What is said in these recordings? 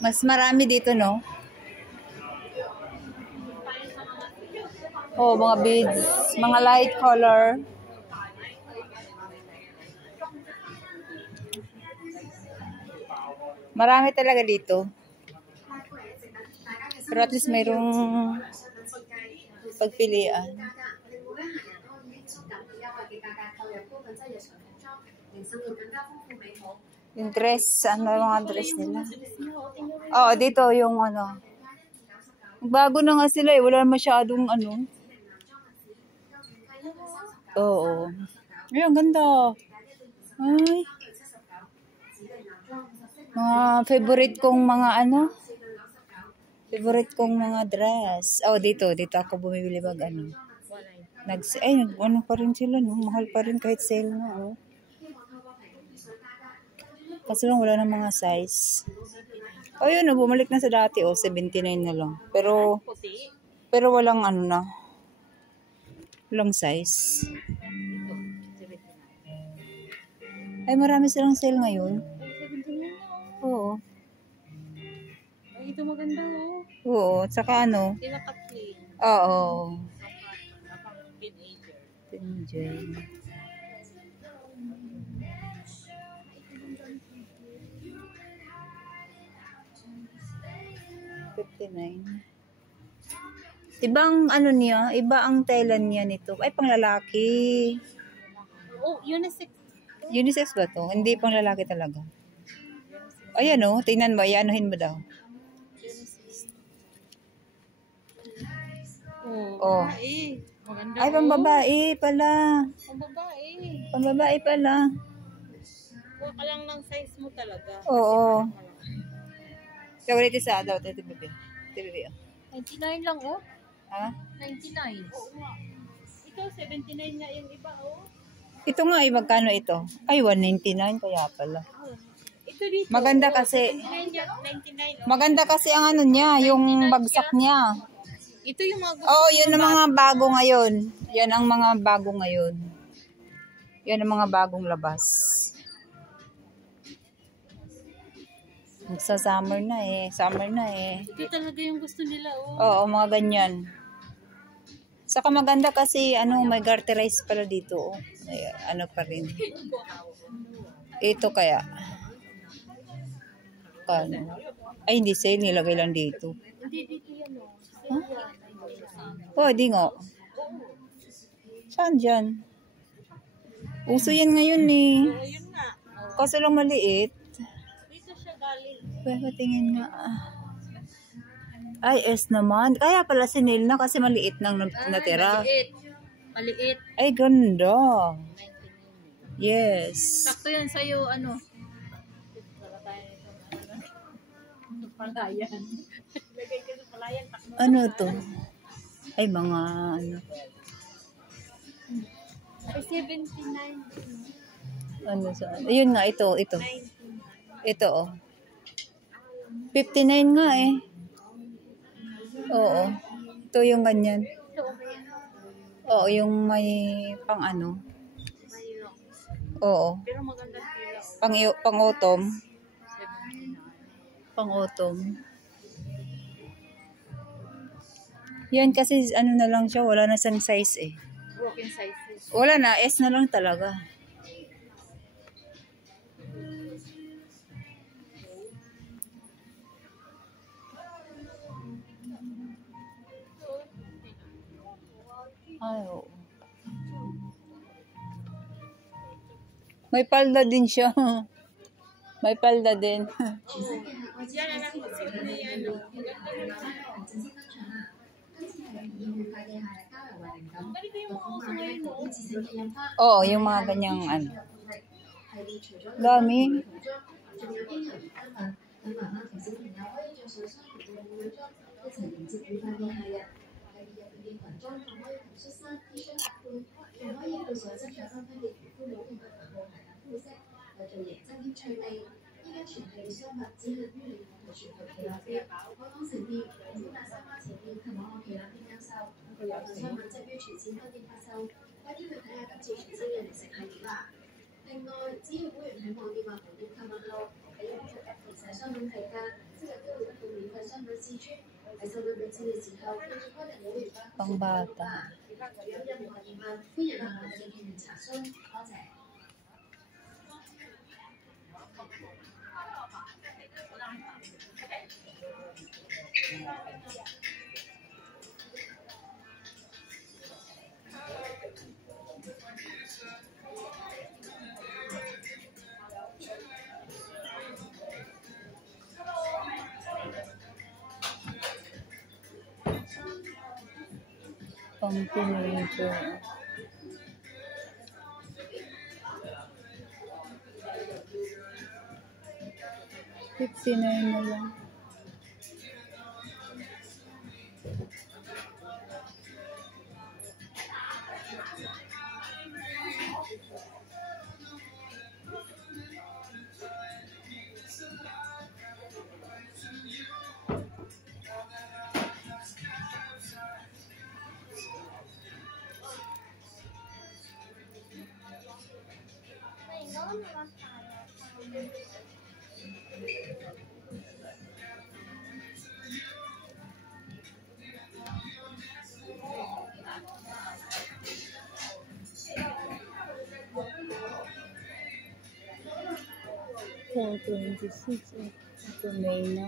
Mas marami dito, no? Oh, mga beads. Mga light color. Marami talaga dito. Pero at least mayroong pagpilian. Yung dress, ano mga dress nila? Oo, dito yung ano. Bago na nga sila eh, wala masyadong ano. Oo. Ay, ang ganda. Ay. Mga favorite kong mga ano. Favorite kong mga dress. Oh, dito ako bumibili bag ano. Ano pa rin sila, no? Mahal pa rin kahit sale na, oh. Kasi lang wala ng mga size. Oh, yun, oh, bumalik na sa dati, oh, 79 na lang. Pero walang ano na. Walang size. Ay, marami silang sale ngayon. Oo. Ay, ito maganda, oh. Oo, tsaka ano? Tinakatli. Oo. Teenager. Ibang ano niya, iba ang Thailand niya nito. Ay, pang lalaki. Oh, unisex. Unisex ba to? Hindi pang lalaki talaga. Ayan o, tingnan mo, ianuhin mo daw. Oh. Maganda. Ay, pang babae pala. Pang babae. Pang babae pala. Kuha ka lang ng size mo talaga. Oo. Kaya ulit isa daw, ito bebe. 99 lang, oh. Ha? 99. Oo nga. Ito, 79 nga yung iba, oh. Ito nga, ay magkano ito? Ay, 199 kaya pala. Ito dito. Maganda kasi. 99. Maganda kasi ang ano niya, yung bagsak niya. Ito yung mga Oh, yun ang mga bago ngayon. Yan ang mga bago ngayon. Yan ang mga bagong labas. Magsa-summer na eh. Summer na eh. Ito talaga yung gusto nila, oh. Oo, mga ganyan. Saka maganda kasi ano, may garterize pala dito. Oh. Ay, ano pa rin. Ito kaya. Kano? Ay, hindi sale. Nilagay lang dito. Hindi dito yan, oh. Huh? Oh, di nga. Saan dyan? Uso yan ngayon eh. Ayun nga. Kaso lang maliit. Dito siya galing. Pero tingin nga. Ay, S naman. Kaya pala sinil na kasi maliit nang natira. Maliit. Ay, ganda. Yes. Sakto yan sa'yo, ano? Palayan. Lagay ka sa palayan. Ano to? Ay, mga ano. Ay, 79. Ano sa ayun nga, ito. Ito, oh. 59 nga eh. Oo. Ito yung ganyan. Oo, yung may pang ano. Oo. Pero maganda sila. Pang-autumn. Pang-autumn. Yan kasi ano na lang siya, wala na siyang size eh. Broken sizes. Wala na, S na lang talaga. Ay, oo. May palda din siya. May palda din. Yan ang nagsusuot niya, ano. Ganito yung mga uso ngayon, no? Oo, yung mga ganyang ano. Dami. Pangbata. Pang-teenager. 59 na lang. Oh, 26. Ito May na.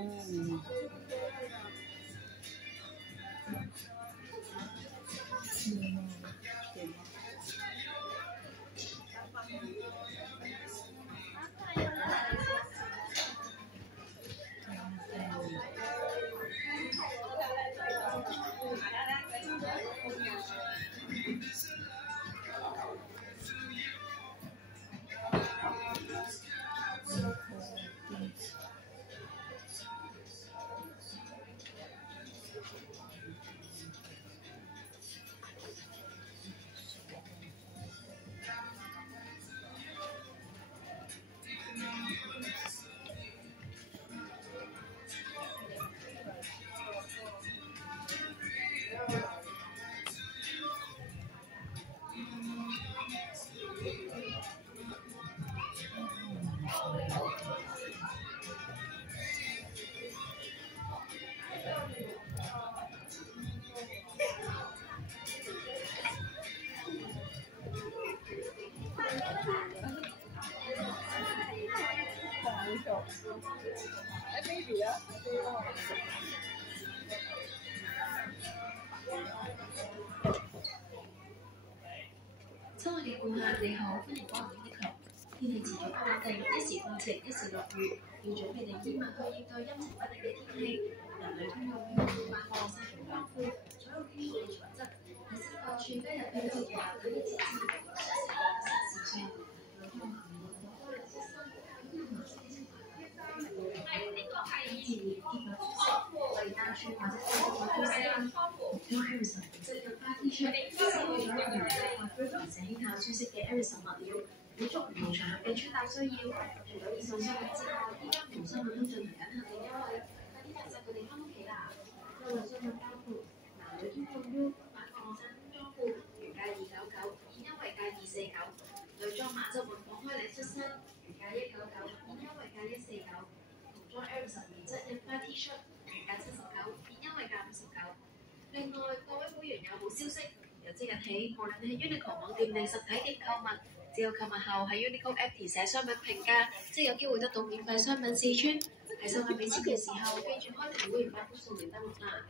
Uniqlo 網店定實體店購物，只要購物後喺 Uniqlo App 填寫商品評價，即有機會得到免費商品試穿。喺收銀俾錢嘅時候，記住開條會員辦數年登錄啦。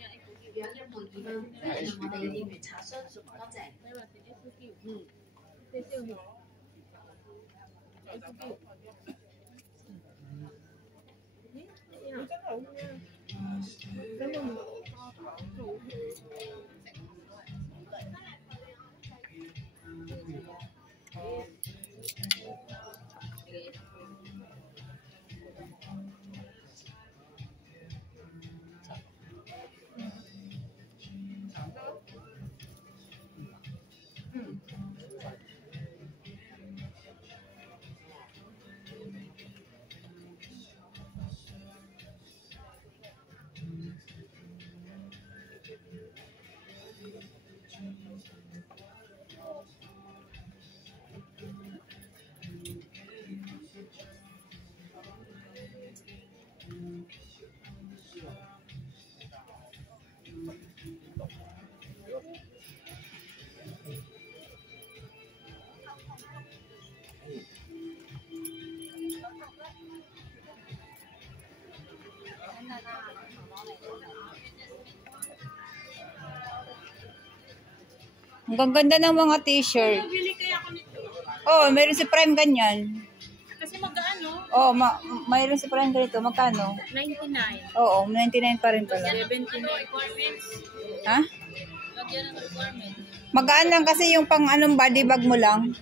如有任何疑問，歡迎向我哋嘅店員查詢。多謝。Ang gaganda ng mga t-shirt. Bili kaya ako nito. Oh, meron si Prime ganyan. Kasi mag-ano? Oh, mayroon si Prime ganito. Magkano? 99. Oo, 99 pa rin pala. 79. Ha? Lagyan ng requirement. Magaan lang kasi yung pang anong body bag mo lang.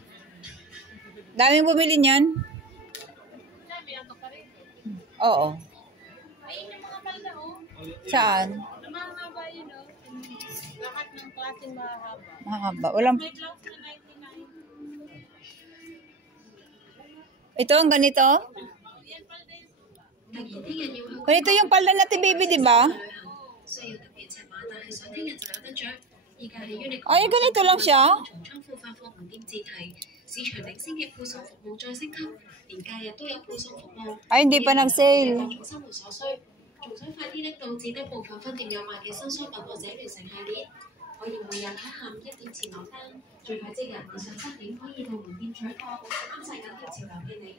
Daming bumili niyan. Sabi, ang kaparin. Oo. Ayun yung mga palda, oh. Saan? Ang mahaba yun, oh. Lahat ng klaseng mahaba. Mahaba. Walang... May blouse na 99. Ito, ang ganito? Yan palda yun. 突然聽日要去 Ganito yung palda natin, baby, di ba? 旅行，需要特別尺碼，但係想聽日就有得着。依家喺 Uniqlo Ay, ganito lang siya? 從倉庫發貨門店自提，市場領先嘅配送服務再升級，連假日都有配送服務。 Ay, hindi pa nag-sale. 各種生活所需，仲想快啲拎到至得部分分店有賣嘅新商品或者聯成系列，可以每日喺下午1點前落單，最快即日晚上7點可以到門店取貨，啱晒緊貼潮流嘅你，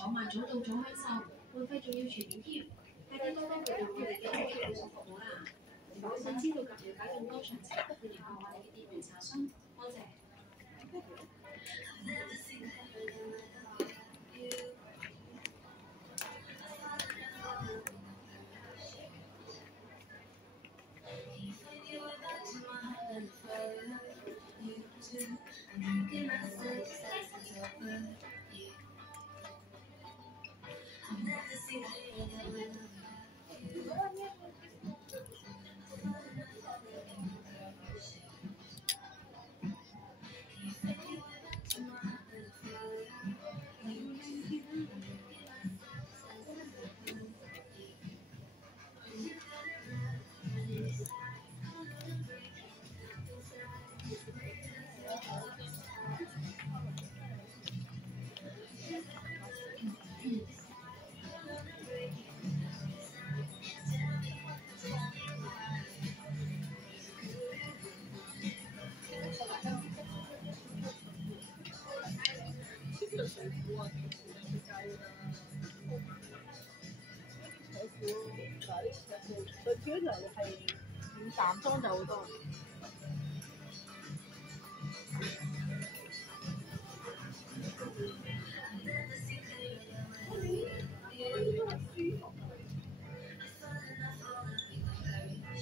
早買早到早享受，運費仲要全面添，快啲多多利用我哋嘅高級配送服務啦！如果想知道及了解更多詳情，歡迎向我哋嘅店員查詢，多謝。淡裝就好多。